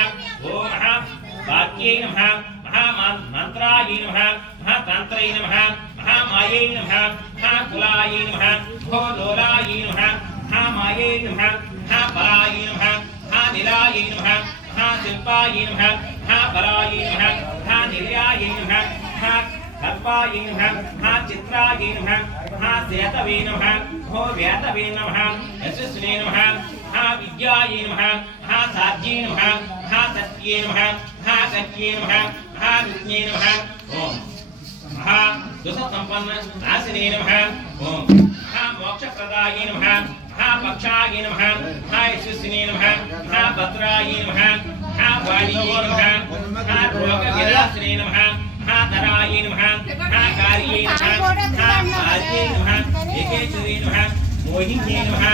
ओम महावाक्ये नमः महामन्त्राय नमः महातन्त्रे नमः महामाये नमः महाकुलाय नमः महालोलाय नमः महामाये नमः महापराय नमः महानिलाय नमः महाशिल्पाय नमः महाबलाय नमः महानिलयाय नमः महाकल्पाय नमः महाचित्राय नमः महासेतवे नमः महाव्यातवे नमः यशस्विने नमः महाविद्याय नमः महासाध्ये नमः महासत्ये नमः महागत्ये नमः महाविज्ञे नमः ओम महादुःखसम्पन्न नाशिने नमः ओम महामोक्षप्रदाय नमः महापक्षाय नमः महायशस्विने नमः महाभद्राय नमः महावाणीये नमः महारोगविनाशिने नमः महाधराय नमः महाकार्ये नमः महाकार्ये नमः एकेश्वरे नमः मोहिन्ये नमः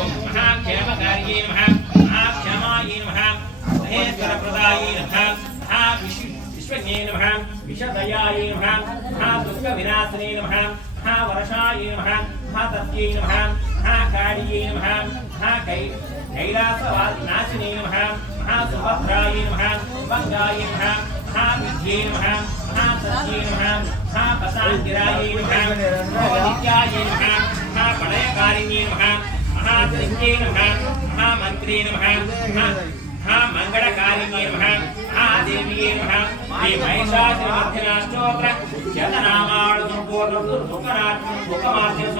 ओम महाक्षेमकार्ये नमः महाक्षमाय नमः महेश्वरप्रदाय नमः महाविश्वज्ञे नमः विषदयाय नमः महादुःखविनाशिने नमः महावर्षाय नमः महातत्ये नमः महाकार्ये नमः महाकैलासनाशिने नमः महासुभद्राय नमः सुभद्राय नमः महाविद्ये नमः महासत्ये नमः महापसाङ्गिराय नमः महानित्याय नमः महापणयकारिण्ये नमः महात्रिज्ञे नमः महामन्त्रे नमः महामङ्गलकारिण्ये नमः महादेव्ये नमः श्री महिषासुरमर्दिनाष्टोत्तर शतनामावళి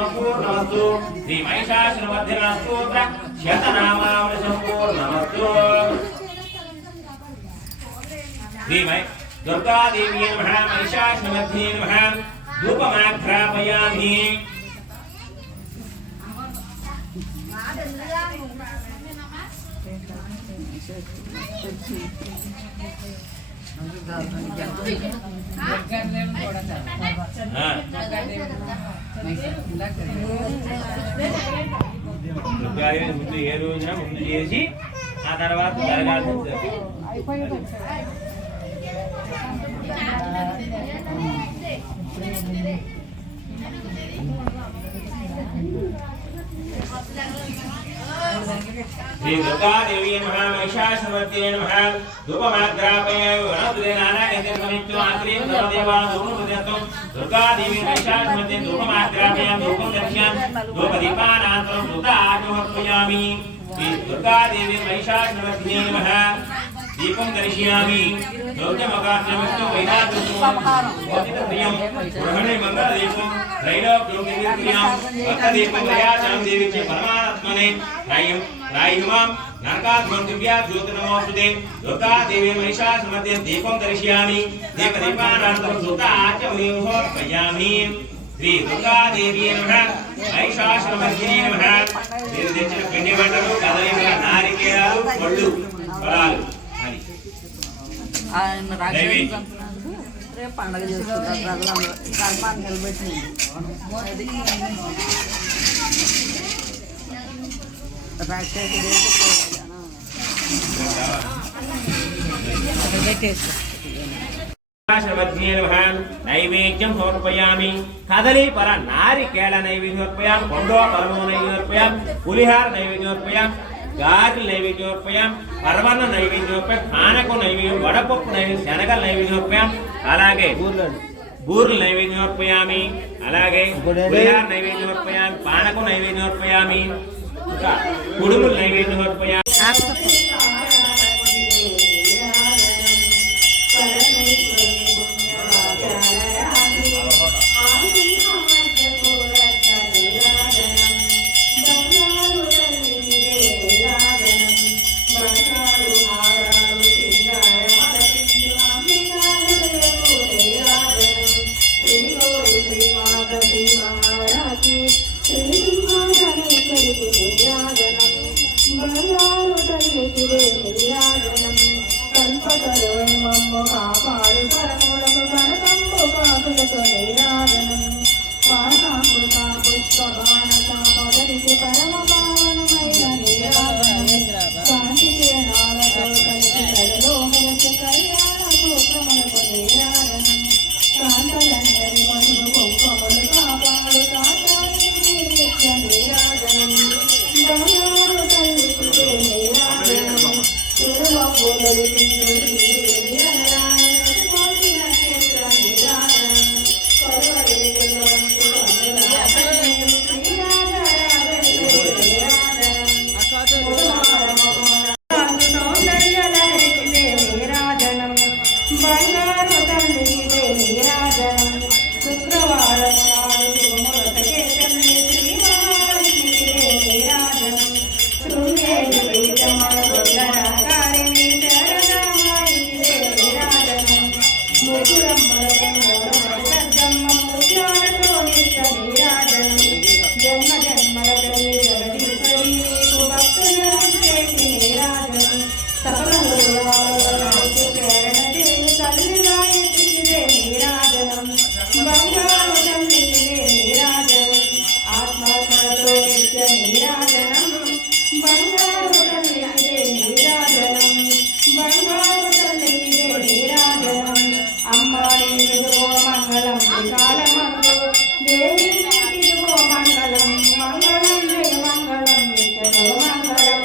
సంపూర్ణమస్తు శ్రీ महिषासुरमर्दिनाष्टोत्तर शतनामावళి సంపూర్ణమస్తు श्री दुर्गादेव्ये नमः महिषासुरमर्दिने नमः धूपमाघ्रापयामि ముందు ఏ రోజున ముందు చేసి ఆ తర్వాత జరగాల్సింది श्री दुर्गादेवी नमः महिषासुरमर्दिने नमः धूपमाघ्रापयामि दुर्गादेवी महिषासुरमर्दिने धूपमाघ्रापयामि धूपं दर्शयामि धूपदीपानान्तरं धूताग्निमर्पयामि श्री दुर्गादेवी महिषासुरमर्दिने नमः दीपं दर्शयामि योग्यमगात्रमस्तु वैराग्यं गृहणे मङ्गलदीपं त्रैलोक्योगिरिक्रियां भक्तदीपं दयाचां देवी च परमात्मने रायिमां नरकात्मं दिव्या ज्योतिर्नमोस्तुते दुर्गादेवी महिषासुरमर्दिने दीपं दर्शयामि दीपदीपानान्तरं धूताग्निं समर्पयामि श्री दुर्गादेवी नमः महिषासुरमर्दिने नमः మీరు తెచ్చిన పిండి వంటలు కదలికల నారికేళాలు పళ్ళు ఫలాలు ఆయన రాక్షసులు రేపు పండుగ చేసుకుంటారు ప్రజలందరూ కర్మాన్ని నిలబెట్టి नैवेद्यं समर्पयामि कदली पर नारिकेल नैवेद्यं समर्पयामि कोंडो परमो नैवेद्यं समर्पयामि पुलिहार नैवेद्यं समर्पयामि गार्ल नैवेद्यं समर्पयामि परवन्न नैवेद्यं समर्पयामि पानको नैवेद्यं वडपप्पु नैवेद्यं शनगल नैवेद्यं समर्पयामि అలాగే బూర్లు నైవేద్యం సమర్పయామి అలాగే పులిహార నైవేద్యం సమర్పయామి పానకం నైవేద్యం సమర్పయామి ఇంకా కుడుములు నైవేద్యం సమర్పయామి ఇదే నీరాజనం కల్పతరు మమ్ము కాపాడు పరములకు కనకంబు కాకులతో నీరాజనం వాసామృత పుష్పబాణత మొదటికి పరమ పావనమైన నీరాజనం కాంతి కిరణాలతో కలిసి కలలో మెలసి కళ్యాణ సూత్రములకు నీరాజనం కాంతలందరి పసుపు కుంకుమలు కాపాడు కాంతానికి నిత్య నీరాజనం బంగారు తల్లికి నీరాజనం తిరుమ పూలరికి బంగారు తల్లికి నీరాజనం శుక్రవారం నాడు శుభములకే తల్లి శ్రీ మహాలక్ష్మికి నీరాజనం శృంగేరి పీఠమకారిణి శారదామాయికి నీరాజనం ముగ్గురమ్మలకు మూడమ్మ ముత్యాలతో నిత్య నీరాజనం జన్మ జన్మల తల్లి జగదీశ్వరి నీకు భక్తులను చేసి నీరాజనం సకల హృదయాలకు ప్రేరణ చేసి తల్లిగా ఎత్తిదే నీరాజనం బంగారు తల్లిదే నీరాజనం ఆత్మతో నిత్య నీరాజనం బంగారు తల్లిదే నీరాజనం బంగారు తల్లిదే నీరాజనం అమ్మ నీకిదిగో మంగళం త్రికాలమందు దేవి నీకిదిగో మంగళం మంగళం జయ మంగళం నిత్యతో మంగళం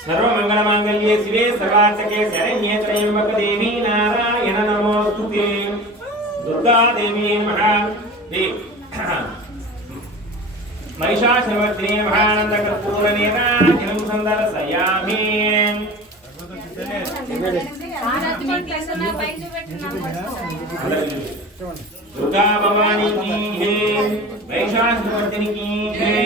सर्वमंगलमांगल्ये शिवे सर्वार्थके शरण्ये त्र्यंबके देवी नारायण नमोस्तुते दुर्गा देवी नमः महिषासुरमर्दिने महानन्दकर्पूरनेत्राखिलं सन्दर्शयामि दुर्गा भवानी की है महिषासुरमर्दिनी की है